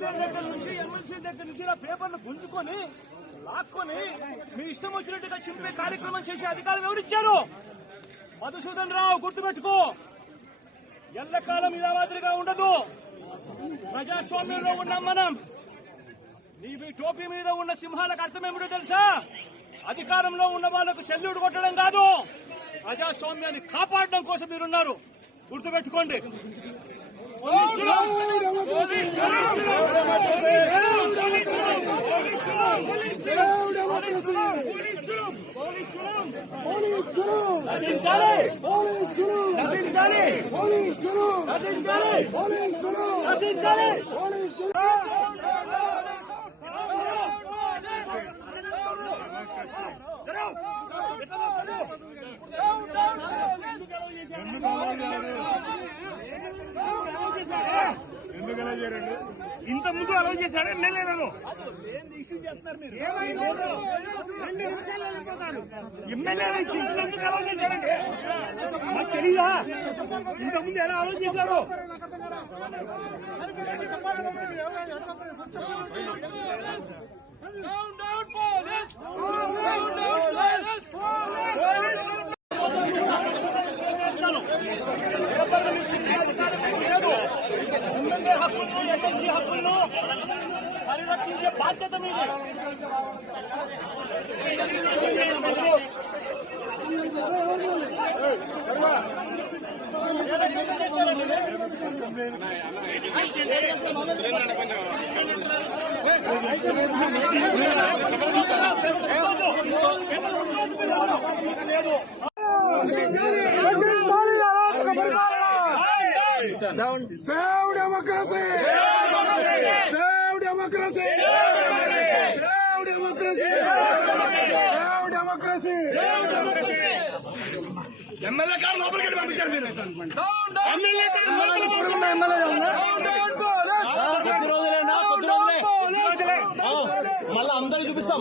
దగ్గర నుంచి ఎమ్మెల్సీ దగ్గర నుంచి ఇలా పేపర్లు గుంజుకొని లాక్కొని మీ ఇష్టం వచ్చినట్టుగా చింపే కార్యక్రమం చేసే అధికారం ఎవరిచ్చారు? మధుసూదన్ రావు, గుర్తుపెట్టుకో, ఎల్లకాలం ఇలా మాదిరిగా ఉండదు. ప్రజాస్వామ్యంలో ఉన్నాం మనం. నీ టోపీ మీద ఉన్న సింహాలకు అర్థం ఏమిటో తెలుసా? అధికారంలో ఉన్న వాళ్లకు సెల్యూట్ కొట్టడం కాదు, ప్రజాస్వామ్యాన్ని కాపాడడం కోసం మీరున్నారు. గుర్తుపెట్టుకోండి. ఇంత ముందు అలౌ చేశాడు ఎమ్మెల్యే. ఎమ్మెల్యే ఎందుకు అలౌ చేశాడండి? మాకు తెలియదా? ఇంత ముందు ఎలా అలౌ చేశారు? హక్కులను పరిరక్షించే బాధ్యత మీది. Save democracy! Save democracy! Save democracy! Save democracy! MLA గారు లోపలికి పంపించారు మీరు. ఎమ్మెల్యే గారు కొద్ది రోజులే మళ్ళీ అందరూ చూపిస్తాం.